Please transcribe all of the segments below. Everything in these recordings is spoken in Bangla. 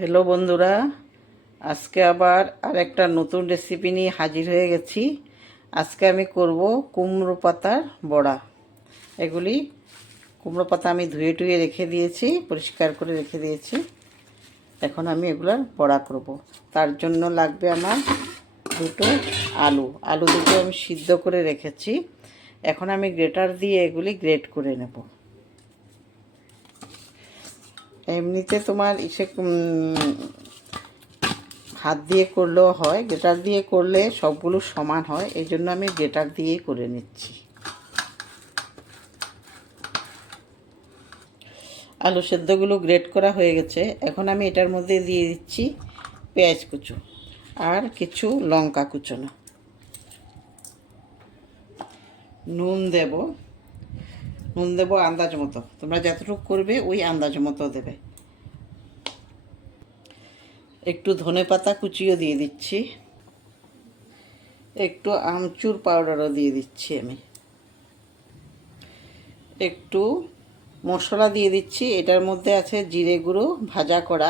হ্যালো বন্ধুরা, আজকে আবার আরেকটা নতুন রেসিপি নিয়ে হাজির হয়ে গেছি। আজকে আমি করব কুমড়ো পাতার বড়া। এগুলি কুমড়ো পাতা আমি ধুয়ে টুয়ে রেখে দিয়েছি, পরিষ্কার করে রেখে দিয়েছি। এখন আমি এগুলোর বড়া করব। তার জন্য লাগবে আমার দুটো আলু দুটো আমি সিদ্ধ করে রেখেছি। এখন আমি গ্রেটার দিয়ে এগুলি গ্রেট করে নেব। এমনিতে তোমার হাত দিয়ে করলেও হয়, গ্রেটার দিয়ে করলে সবগুলো সমান হয়, এই জন্য আমি গ্রেটার দিয়েই করে নিচ্ছি। আলু সেদ্ধগুলো গ্রেট করা হয়ে গেছে। এখন আমি এটার মধ্যে দিয়ে দিচ্ছি পেঁয়াজ কুচো আর কিছু লঙ্কা কুচোনো। নুন দেব আন্দাজ মতো, তোমরা যতটুকু করবে ওই আন্দাজ মতো দেবে। একটু ধনেপাতা কুচিও দিয়ে দিচ্ছি, একটু আমচুর পাউডারও দিয়ে দিচ্ছি। আমি একটু মশলা দিয়ে দিচ্ছি। এটার মধ্যে আছে জিরে গুঁড়ো ভাজা করা,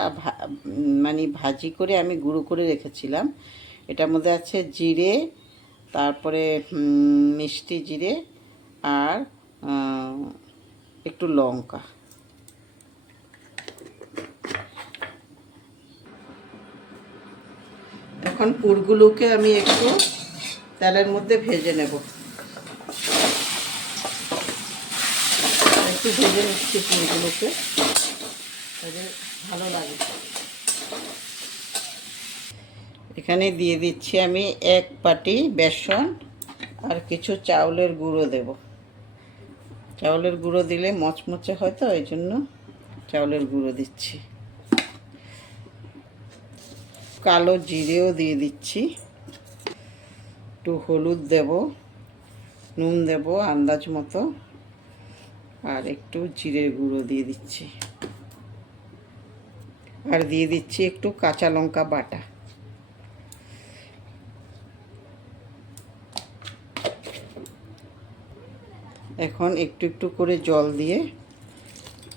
ভাজি করে আমি গুঁড়ো করে রেখেছিলাম। এটার মধ্যে আছে জিরে, তারপরে মিষ্টি জিরে আর একটু লঙ্কা। এখন পুরগুলোকে আমি একটু তেলের মধ্যে ভেজে নেব। একটু ভেজে নিচ্ছি পুরগুলোকে, তাহলে ভালো লাগে। এখানে দিয়ে দিচ্ছি আমি 1 বাটি বেসন আর কিছু চাউলের গুঁড়ো দেব। চাউলের গুঁড়ো দিলে মচমচে হয়, তো এই জন্য চাউলের গুঁড়ো দিচ্ছি। কালো জিরেও দিয়ে দিচ্ছি। একটু হলুদ দেব, নুন দেব আন্দাজ মতো, আর একটু জিরের গুঁড়ো দিয়ে দিচ্ছি। আর দিয়ে দিচ্ছি একটু কাঁচা লঙ্কা বাটা। এখন একটু একটু করে জল দিয়ে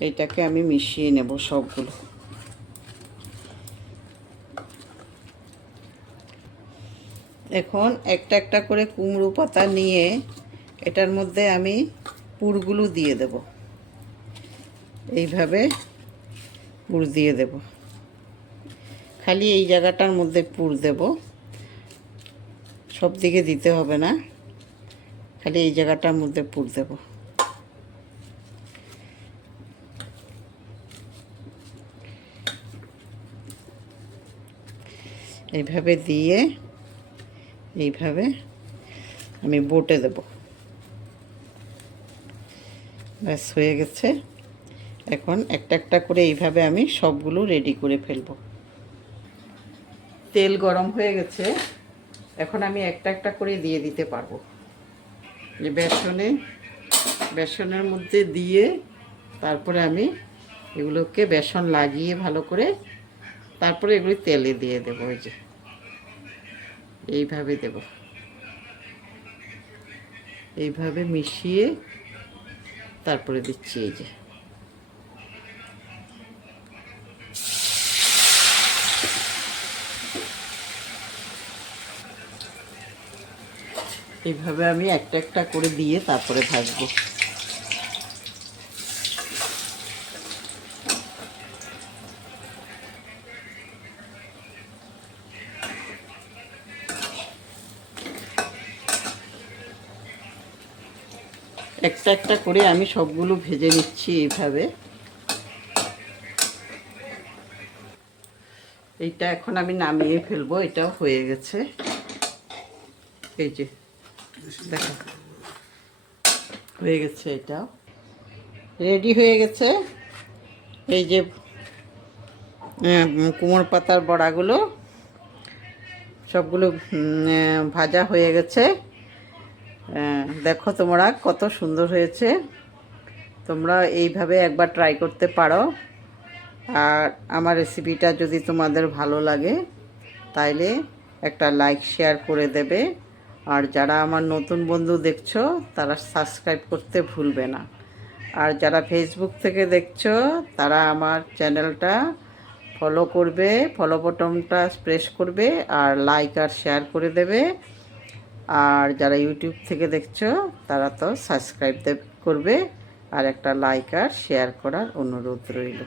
এটাকে আমি মিশিয়ে নেব সবগুলো। এখন একটা একটা করে কুমড়ো পাতা নিয়ে এটার মধ্যে আমি পুরগুলো দিয়ে দেব। এইভাবে পুর দিয়ে দেব, খালি এই জায়গাটার মধ্যে পুর দেব, সব দিকে দিতে হবে না, খালি এই জায়গাটার মধ্যে পুর দেব। এইভাবে দিয়ে এইভাবে আমি বটে দেব। ব্যাস হয়ে গেছে। এখন একটা একটা করে এইভাবে আমি সবগুলো রেডি করে ফেলব। তেল গরম হয়ে গেছে, এখন আমি একটা একটা করে দিয়ে দিতে পারবো। বেসনের মধ্যে দিয়ে তারপরে আমি এগুলোকে বেসন লাগিয়ে ভালো করে তারপরে এগুলি তেলে দিয়ে দেবো। ওই যে এইভাবে দেব, এইভাবে মিশিয়ে তারপরে দিচ্ছি। এই যে এইভাবে আমি একটা একটা করে দিয়ে তারপরে ভাজবো। একটা একটা করে আমি সবগুলো ভেজে নিচ্ছি এইভাবে। এইটা এখন আমি নামিয়ে ফেলবো, এটাও হয়ে গেছে। এই যে দেখো হয়ে গেছে, এটাও রেডি হয়ে গেছে। এই যে কুমড়ো পাতার বড়াগুলো সবগুলো ভাজা হয়ে গেছে। দেখো তোমরা কত সুন্দর হয়েছে। তোমরা এইভাবে একবার ট্রাই করতে পারো। আর আমার রেসিপিটা যদি তোমাদের ভালো লাগে তাইলে একটা লাইক শেয়ার করে দেবে। আর যারা আমার নতুন বন্ধু দেখছো তারা সাবস্ক্রাইব করতে ভুলবে না। আর যারা ফেসবুক থেকে দেখছো তারা আমার চ্যানেলটা ফলো করবে, ফলো বাটনটা প্রেস করবে, আর লাইক আর শেয়ার করে দেবে। আর যারা ইউটিউব থেকে দেখছো তারা তো সাবস্ক্রাইব করবে, আর একটা লাইক আর শেয়ার করার অনুরোধ রইল।